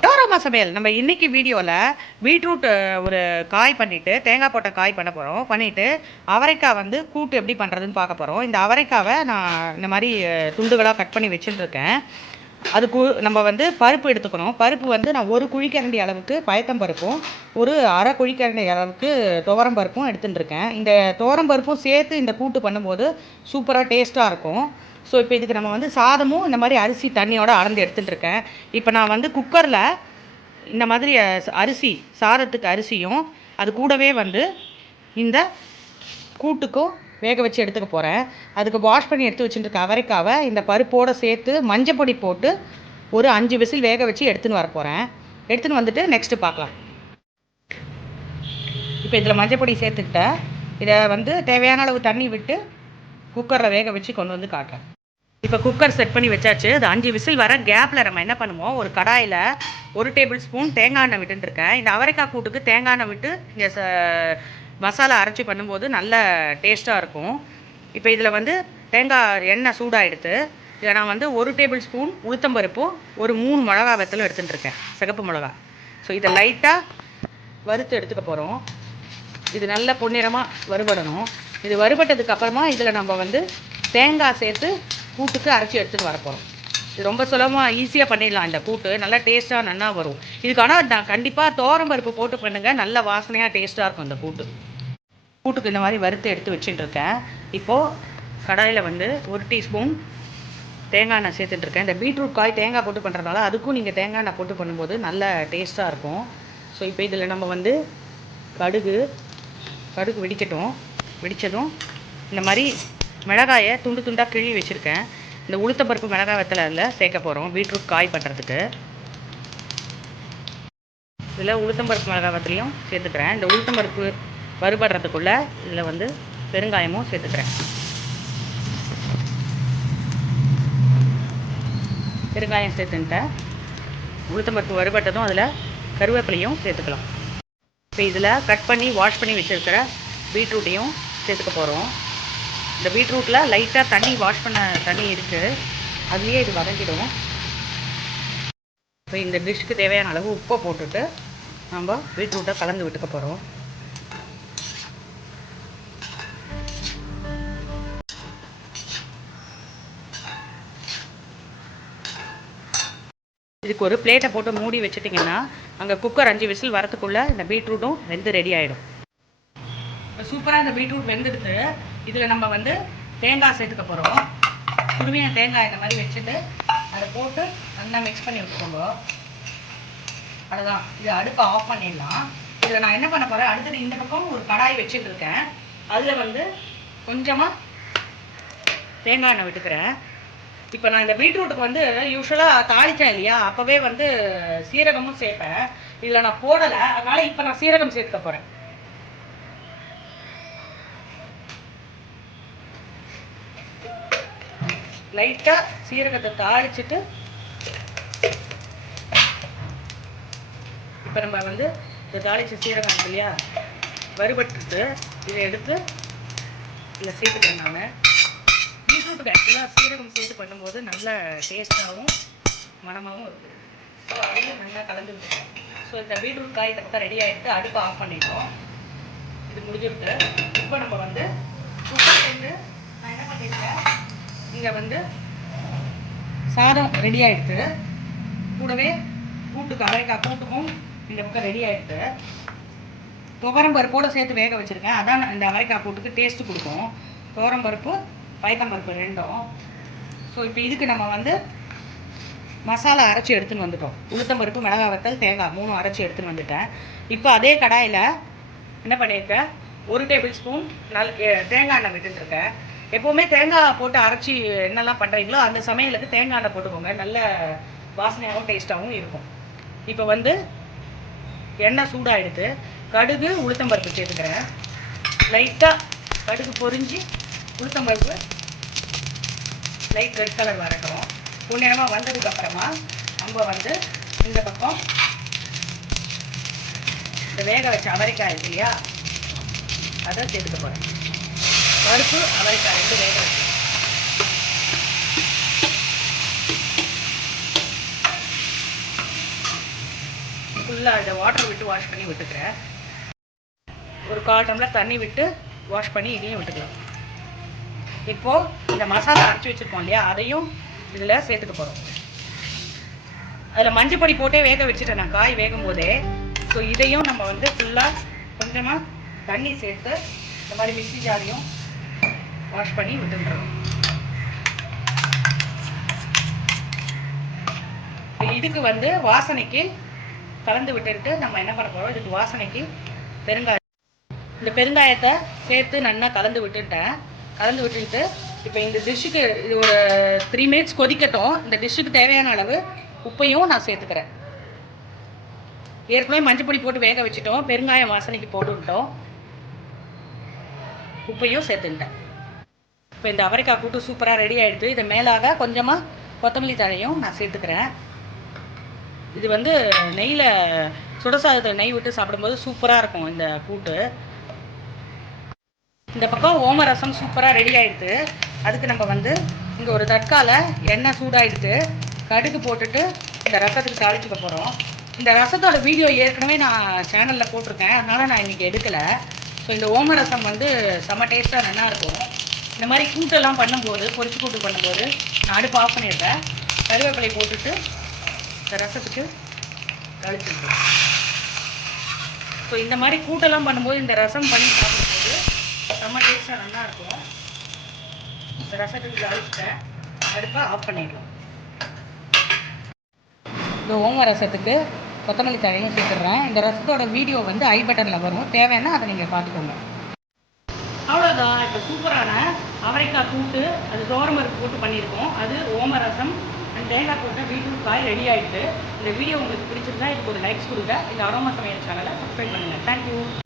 டோராமா சமையல். நம்ம இன்னைக்கு வீடியோவில் பீட்ரூட் ஒரு காய் பண்ணிவிட்டு தேங்காய் போட்ட காய் பண்ண போகிறோம். பண்ணிவிட்டு அவரைக்காய் வந்து கூட்டு எப்படி பண்ணுறதுன்னு பார்க்க போகிறோம். இந்த அவரைக்காவை நான் இந்த மாதிரி துண்டுகளாக கட் பண்ணி வச்சுட்டுருக்கேன். அதுக்கு நம்ம வந்து பருப்பு எடுத்துக்கணும். பருப்பு வந்து நான் ஒரு குழிக்கரண்டி அளவுக்கு பயத்தம் பருப்பும் ஒரு அரை குழிக்கரண்டி அளவுக்கு துவரம் பருப்பும் எடுத்துட்டுருக்கேன். இந்த துவரம் பருப்பும் சேர்த்து இந்த கூட்டு பண்ணும்போது சூப்பராக டேஸ்ட்டாக இருக்கும். ஸோ இப்போ இதுக்கு நம்ம வந்து சாதமும் இந்த மாதிரி அரிசி தண்ணியோடு அளந்து எடுத்துகிட்டுருக்கேன். இப்போ நான் வந்து குக்கரில் இந்த மாதிரி அரிசி சாதத்துக்கு அரிசியும் அது கூடவே வந்து இந்த கூட்டுக்கும் வேக வச்சு எடுத்துக்க போகிறேன். அதுக்கு வாஷ் பண்ணி எடுத்து வச்சுட்டுருக்க அவரைக்காவை இந்த பருப்போடு சேர்த்து மஞ்சள் பொடி போட்டு ஒரு 5 விசில் வேக வச்சு எடுத்துன்னு வர போகிறேன். எடுத்துன்னு வந்துட்டு நெக்ஸ்ட்டு பார்க்கலாம். இப்போ இதில் மஞ்சள் பொடி சேர்த்துக்கிட்டேன். இதை வந்து தேவையான அளவு தண்ணி விட்டு குக்கரில் வேக வச்சு கொண்டு வந்து காட்டுறேன். இப்போ குக்கர் செட் பண்ணி வச்சாச்சு. அது 5 விசில் வர கேப்பில் நம்ம என்ன பண்ணுவோம், ஒரு கடாயில் 1 டேபிள் ஸ்பூன் தேங்காய் எண்ணெய் விட்டுருக்கேன். இந்த அவரைக்காய் கூட்டுக்கு தேங்காய் எண்ணெய் விட்டு இங்கே மசாலா அரைச்சி பண்ணும்போது நல்ல டேஸ்ட்டாக இருக்கும். இப்போ இதில் வந்து தேங்காய் எண்ணெய் சூடாகிடுது. இதை நான் வந்து 1 டேபிள் ஸ்பூன் உளுத்தம்பருப்பும் ஒரு 3 மிளகா வெத்தலும் எடுத்துட்டுருக்கேன், சிகப்பு மிளகா. ஸோ இதை லைட்டாக வறுத்து எடுத்துக்க போகிறோம். இது நல்ல பொன்னிறமாக வறுபடணும். இது வறுபட்டதுக்கு அப்புறமா இதில் நம்ம வந்து தேங்காய் சேர்த்து கூட்டுக்கு அரைச்சி எடுத்துகிட்டு வரப்போகிறோம். இது ரொம்ப சுலபமாக ஈஸியாக பண்ணிடலாம். இந்த கூட்டு நல்லா டேஸ்ட்டாக நல்லா வரும். இதுக்கான நான் கண்டிப்பாக துவரம் பருப்பு போட்டு பண்ணுங்கள், நல்ல வாசனையாக டேஸ்ட்டாக இருக்கும் இந்த கூட்டுக்கு. இந்த மாதிரி வறுத்து எடுத்து வச்சுட்டுருக்கேன். இப்போது கடாயில் வந்து 1 டீஸ்பூன் தேங்காய் எண்ணெய் சேர்த்துட்ருக்கேன். இந்த பீட்ரூட் காய் தேங்காய் போட்டு பண்ணுறதுனால அதுக்கும் நீங்கள் தேங்காய் எண்ணெய் போட்டு பண்ணும்போது நல்ல டேஸ்ட்டாக இருக்கும். ஸோ இப்போ இதில் நம்ம வந்து கடுகு வெடித்ததும் இந்த மாதிரி மிளகாயை துண்டு துண்டாக கிழி வச்சுருக்கேன். இந்த உளுத்தம்பருப்பு மிளகாய் வெத்தலை சேர்க்க போகிறோம் பீட்ரூட் காய் பண்ணுறதுக்கு. இதில் உளுத்தம்பருப்பு மிளகாய் வெத்தலையும் சேர்த்துக்கிறேன். இந்த உளுத்தம்பருப்பு வறுபடுறதுக்குள்ளே இதில் வந்து பெருங்காயமும் சேர்த்துக்கிறேன். பெருங்காயம் சேர்த்துன்ட்டேன். உளுத்தம்பருப்பு வறுபட்டதும் அதில் கருவேப்பிலையும் சேர்த்துக்கலாம். இப்போ இதில் கட் பண்ணி வாஷ் பண்ணி வச்சுருக்கிற பீட்ரூட்டையும் சேர்த்துக்க போகிறோம். இந்த பீட்ரூட்டில் லைட்டாக தண்ணி வாஷ் பண்ண தண்ணி இருக்குது, அதுலேயே இது வதங்கிடும். இப்போ இந்த டிஷ்க்கு தேவையான அளவு உப்பை போட்டுட்டு நம்ம பீட்ரூட்டை கலந்து விட்டுக்க போகிறோம். இதுக்கு ஒரு பிளேட்டை போட்டு மூடி வச்சுட்டிங்கன்னா அங்கே குக்கர் 5 விசில் வரத்துக்குள்ளே இந்த பீட்ரூட்டும் வெந்து ரெடி ஆகிடும். இப்போ சூப்பராக இந்த பீட்ரூட் வெந்துடுது. இதில் நம்ம வந்து தேங்காய் சேர்த்துக்க போகிறோம். துருவின தேங்காய் இந்த மாதிரி வச்சுட்டு அதை போட்டு நல்லா மிக்ஸ் பண்ணி விட்டுக்கோங்க. அதுதான், இது அடுப்பை ஆஃப் பண்ணிடலாம். இதில் நான் என்ன பண்ண போகிறேன், அடுத்தது இந்த பக்கம் ஒரு கடாய் வச்சுட்டுருக்கேன். அதில் வந்து கொஞ்சமாக தேங்காய் எண்ணெய் விட்டுக்கிறேன். இப்போ நான் இந்த பீட்ரூட்டுக்கு வந்து யூஸ்வலாக தாளித்தேன் இல்லையா, அப்போவே வந்து சீரகமும் சேர்ப்பேன். இதில் நான் போடலை, அதனால் இப்போ நான் சீரகம் சேர்த்துக்க போகிறேன். லைட்டாக சீரகத்தை தாளிச்சுட்டு இப்போ நம்ம வந்து இந்த தாளிச்ச சீரகம் இருக்கு இல்லையா, வறுபட்டுட்டு இதை எடுத்து இதில் சேர்த்துக்கிறேன். நான் பீட்ரூட்டுக்கு ஆக்சுவலாக சீரகம் சேர்த்து பண்ணும்போது நல்ல டேஸ்ட்டாகவும் மணமாகவும் இருக்குது. ஸோ அதையும் நல்லா கலந்து விட்டுருக்கோம். ஸோ இந்த பீட்ரூட் காய் தக்க ரெடி ஆகிட்டு அடுப்பை ஆஃப் பண்ணிட்டோம். இது முடிஞ்சிருக்கு. இப்போ நம்ம வந்து குக்கர் வந்து நான் என்ன பண்ணியிருக்கேன், இங்கே வந்து சாதம் ரெடி ஆகிடுது. கூடவே கூட்டுக்கு அவரைக்காய் கூட்டுக்கும் இந்த பக்கம் ரெடி ஆகிடுது. துவரம் பருப்போடு சேர்த்து வேக வச்சுருக்கேன். அதான் இந்த அவரைக்காய் கூட்டுக்கு டேஸ்ட்டு கொடுக்கும். துவரம் பருப்பு பயத்தம்பருப்பு ரெண்டும். ஸோ இப்போ இதுக்கு நம்ம வந்து மசாலா அரைச்சி எடுத்துன்னு வந்துட்டோம். உளுத்தம்பருப்பு மிளகாய் வத்தல் தேங்காய் 3 அரைச்சி எடுத்துன்னு வந்துட்டேன். இப்போ அதே கடாயில் என்ன பண்ணியிருக்கேன், 1 டேபிள் ஸ்பூன் தேங்காய் எண்ணெய் விட்டுருக்கேன். எப்போவுமே தேங்காய் போட்டு அரைச்சி என்னெல்லாம் பண்ணுறீங்களோ அந்த சமையலுக்கு தேங்காய் எண்ணெய் போட்டுக்கோங்க, நல்ல வாசனையாகவும் டேஸ்ட்டாகவும் இருக்கும். இப்போ வந்து எண்ணெய் சூடாகிடுது. கடுகு உளுத்தம்பருப்பு சேர்த்துக்கிறேன். லைட்டாக கடுகு பொரிஞ்சு உளுத்தம்பருப்பு லைட் ரெட் கலர் வரட்டும். புண்ணியமாக வந்ததுக்கப்புறமா நம்ம வந்து இந்த பக்கம் இந்த வேக வச்ச அவரைக்காய் இருக்கு இல்லையா, அதை சேர்த்துக்க போகிறேன். பருப்பு அவரைக்காய் 2 வேக வச்சு ஃபுல்லாக இதை வாட்டர் விட்டு வாஷ் பண்ணி விட்டுக்கிறேன். ஒரு 1/4 டம்ளர் தண்ணி விட்டு வாஷ் பண்ணி இதையும் விட்டுக்கலாம். இப்போது இந்த மசாலா அரைச்சி வச்சுருக்கோம் இல்லையா, அதையும் இதில் சேர்த்துக்க போகிறோம். அதில் மஞ்சள் பொடி போட்டே வேக வச்சுட்டேன் நான் காய் வேகும் போதே. ஸோ இதையும் நம்ம வந்து ஃபுல்லாக கொஞ்சமாக தண்ணி சேர்த்து இந்த மாதிரி மிக்ஸி ஜாரையும் வாஷ் பண்ணி விட்டுன்றோம். இதுக்கு வந்து வாசனைக்கு கலந்து விட்டுட்டு நம்ம என்ன பண்ண போகிறோம், இதுக்கு வாசனைக்கு பெருங்காயம், இந்த பெருங்காயத்தை சேர்த்து நல்லா கலந்து விட்டுட்டேன். கலந்து விட்டுட்டு இப்போ இந்த டிஷ்ஷுக்கு இது ஒரு 3 மினிட்ஸ் கொதிக்கட்டும். இந்த டிஷ்ஷுக்கு தேவையான அளவு உப்பையும் நான் சேர்த்துக்கிறேன். ஏற்கனவே மஞ்சள் பொடி போட்டு வேக வச்சுட்டோம், பெருங்காயம் வாசனைக்கு போட்டுவிட்டோம், உப்பையும் சேர்த்துக்கிட்டேன். இப்போ இந்த அவரைக்காய் கூட்டு சூப்பராக ரெடி ஆகிடுது. இதை மேலாக கொஞ்சமாக கொத்தமல்லி தழையும் நான் சேர்த்துக்கிறேன். இது வந்து நெய்யில் சுடசாதத்தில் நெய் விட்டு சாப்பிடும்போது சூப்பராக இருக்கும் இந்த கூட்டு. இந்த பக்கம் ஓம ரசம் சூப்பராக ரெடி ஆகிடுது. அதுக்கு நம்ம வந்து இங்கே ஒரு தட்கால எண்ணெய் சூடாகிடுது, கடுகு போட்டுட்டு இந்த ரசத்துக்கு தாளிச்சுக்க போகிறோம். இந்த ரசத்தோட வீடியோ ஏற்கனவே நான் சேனலில் போட்டிருக்கேன், அதனால் நான் இன்றைக்கி எடுக்கலை. ஸோ இந்த ஓம ரசம் வந்து செம்ம டேஸ்ட்டாக நல்லாயிருக்கும். இந்த மாதிரி கூட்டெல்லாம் பண்ணும்போது, பொரிச்சு கூட்டு பண்ணும்போது நான் அடுப்பு ஆஃப் பண்ணிடுறேன். கருவேப்பிலை போட்டுட்டு இந்த ரசத்துக்கு தாளிச்சுருக்கோம். ஸோ இந்த மாதிரி கூட்டெல்லாம் பண்ணும்போது இந்த ரசம் பண்ணி சாப்பிடும்போது செம்ம டேஸ்ட்டாக நல்லாயிருக்கும். இந்த ரசத்துக்கு தாளிச்சிட்டேன், அடுப்பை ஆஃப் பண்ணிடலாம். இந்த ஓம ரசத்துக்கு கொத்தமல்லி தழையும் சேர்த்துடுறேன். இந்த ரசத்தோட வீடியோ வந்து ஐ பட்டனில் வரும், தேவைன்னா அதை நீங்கள் பார்த்துக்கோங்க. அவ்வளோதான். இப்போ சூப்பரான அவரைக்காய் கூட்டு, அது துவரம்பருப்பு போட்டு பண்ணியிருக்கோம், அது ஓம ரசம் அண்ட் தேங்காய் போட்டு பீட்ரூட் காய் ரெடி ஆகிட்டு. இந்த வீடியோ உங்களுக்கு பிடிச்சிருந்தா இதுக்கு ஒரு லைக்ஸ் கொடுங்க. இந்த அரோமா சமையல் சேனலை சப்ஸ்கிரைப் பண்ணுங்கள். தேங்க்யூ.